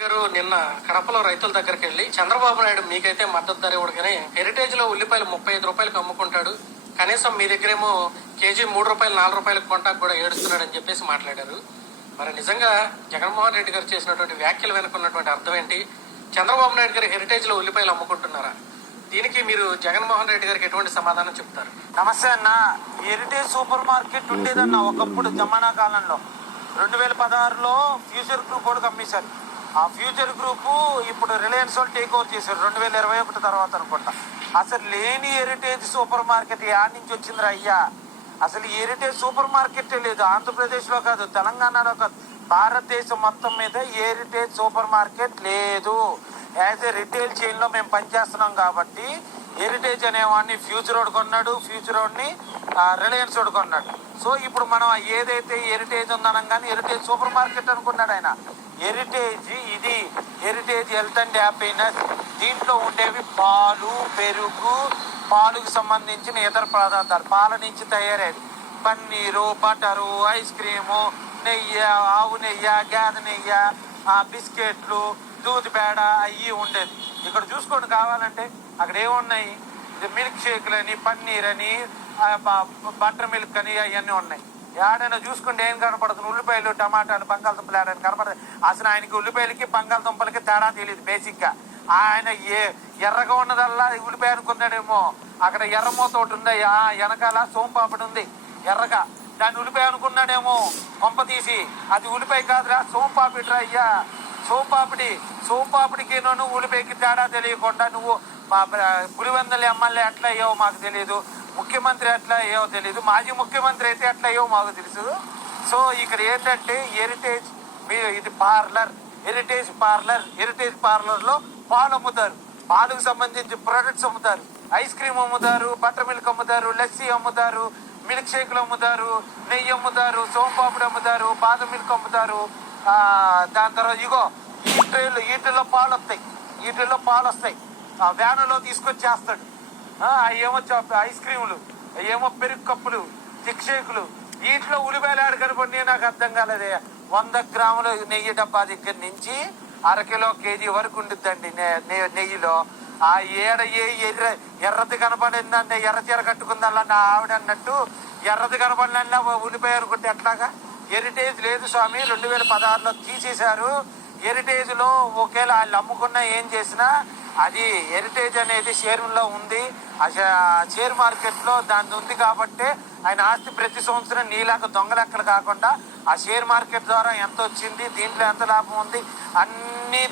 గారు నిన్న కడపలో రైతుల దగ్గరికి వెళ్ళి చంద్రబాబు నాయుడు మీకైతే మద్దతు ధర ఇవ్వడు కానీ హెరిటేజ్ లో ఉల్లిపాయలు 35 రూపాయలకు అమ్ముకుంటాడు, కనీసం మీ దగ్గరేమో కేజీ 3 రూపాయలు 4 రూపాయలకు కొంటాకు కూడా ఏడుస్తున్నాడని చెప్పేసి మాట్లాడారు. మరి నిజంగా జగన్మోహన్ రెడ్డి గారు చేసినటువంటి వ్యాఖ్యలు వెనుకున్నటువంటి అర్థం ఏంటి? చంద్రబాబు నాయుడు గారు హెరిటేజ్ లో ఉల్లిపాయలు అమ్ముకుంటున్నారా? దీనికి మీరు జగన్మోహన్ రెడ్డి గారికి ఎటువంటి సమాధానం చెప్తారు? నమస్తే అన్న. హెరిటేజ్ సూపర్ మార్కెట్ ఉండేదన్న ఒకప్పుడు జమానా కాలంలో 2016లో ఫ్యూచర్ గ్రూప్ కూడా అమ్మేశారు. ఆ ఫ్యూచర్ గ్రూప్ ఇప్పుడు రిలయన్స్ వాళ్ళు టేక్ ఓవర్ చేశారు 2021 తర్వాత అనుకుంటా. అసలు లేని హెరిటేజ్ సూపర్ మార్కెట్ యాడ్ నుంచి వచ్చిందిరా అయ్యా. అసలు ఈ హెరిటేజ్ సూపర్ మార్కెటే లేదు. ఆంధ్రప్రదేశ్లో కాదు, తెలంగాణలో కాదు, భారతదేశం మొత్తం మీద హెరిటేజ్ సూపర్ మార్కెట్ లేదు. యాజ్ ఏ రిటైల్ చైన్లో మేము పనిచేస్తున్నాం కాబట్టి హెరిటేజ్ అనేవాడిని ఫ్యూచర్ వాడు కొన్నాడు, ఫ్యూచర్ వాడిని రిలయన్స్ వాడు కొన్నాడు. సో ఇప్పుడు మనం ఏదైతే హెరిటేజ్ ఉందనగానే హెరిటేజ్ సూపర్ మార్కెట్ అనుకున్నాడు ఆయన. హెరిటేజ్ ఇది హెరిటేజ్ హెల్త్ అండ్ హ్యాపీనెస్. దీంట్లో ఉండేవి పాలు, పెరుగు, పాలుకు సంబంధించిన ఇతర పదార్థాలు, పాల నుంచి తయారయ్యేది పన్నీరు, బటరు, ఐస్ క్రీము, నెయ్యి, ఆవు నెయ్యి, గేదె నెయ్యి, బిస్కెట్లు, దూది పేడ అవి ఉండేది. ఇక్కడ చూసుకోండి కావాలంటే అక్కడ ఏమున్నాయి, ఇది మిల్క్ షేక్లు అని, పన్నీర్ అని, బటర్ మిల్క్ అని అవన్నీ ఉన్నాయి. ఏడైనా చూసుకుంటే ఏం కనపడుతుంది? ఉల్లిపాయలు, టమాటాలు, బంగాళదుంపలు ఏడైనా కనపడుతుంది? అసలు ఆయనకి ఉల్లిపాయలకి బంగాళదుంపలకి తేడా తెలియదు బేసిక్గా. ఆయన ఎర్రగా ఉన్నదల్లా ఉల్లిపాయ అనుకున్నాడేమో. అక్కడ ఎర్రమూత ఒకటి ఉంది, వెనకాల సోంపాపిడి ఉంది ఎర్రగా, దాన్ని ఉల్లిపాయ అనుకున్నాడేమో కొంప తీసి. అది ఉల్లిపాయ కాదురా, సోంపాపిడిరా అయ్యా. సోంపాపిడికి ఉల్లిపాయకి తేడా తెలియకుండా నువ్వు పులివెందుల ఎమ్మెల్యే ఎట్లా అయ్యావో మాకు తెలియదు, ముఖ్యమంత్రి ఎట్లా అయ్యావో తెలియదు, మాజీ ముఖ్యమంత్రి అయితే ఎట్లా అయ్యావో మాకు తెలుసు. సో ఇక్కడ ఏంటంటే హెరిటేజ్ ఇది పార్లర్, హెరిటేజ్ పార్లర్లో పాలు అమ్ముతారు, పాలకు సంబంధించి ప్రొడక్ట్స్ అమ్ముతారు, ఐస్ క్రీమ్ అమ్ముతారు, బటర్ మిల్క్ అమ్ముతారు, లస్సీ అమ్ముతారు, మిల్క్ షేక్లు అమ్ముతారు, నెయ్యి అమ్ముతారు, సోంపాపిడి అమ్ముతారు, బాదం మిల్క్ అమ్ముతారు. దాని తర్వాత ఇగో వీటిల్లో పాలు వస్తాయి, వ్యానులో తీసుకొచ్చేస్తాడు. ఏమో ఐస్ క్రీములు, ఏమో పెరుగు కప్పులు, థిక్ షేకులు, వీటిలో ఉల్లిపాయలు ఆడు కనుకోండి. నాకు అర్థం కాలేదే. 100 గ్రాముల నెయ్యి డబ్బా దగ్గర నుంచి 1/2 కిలో కేజీ వరకు ఉండిద్దండి నెయ్యిలో. ఆ ఎర్రది కనపడిందంటే ఎర్ర చీర కట్టుకుందల్లా నా ఆవిడ అన్నట్టు ఎర్రది కనపడినా ఉల్లిపాయ అనుకుంటే ఎట్లాగా? హెరిటేజ్ లేదు స్వామి, 2016లో తీసేశారు. హెరిటేజ్ లో ఒకేలా వాళ్ళు అమ్ముకున్నా ఏం చేసినా అది హెరిటేజ్ అనేది షేర్లో ఉంది. ఆ షేర్ మార్కెట్ లో దాని ఉంది కాబట్టి ఆయన ఆస్తి ప్రతి సంవత్సరం నీలాగా దొంగలెక్కలు కాకుండా ఆ షేర్ మార్కెట్ ద్వారా ఎంత వచ్చింది, దీంట్లో ఎంత లాభం ఉంది, అన్ని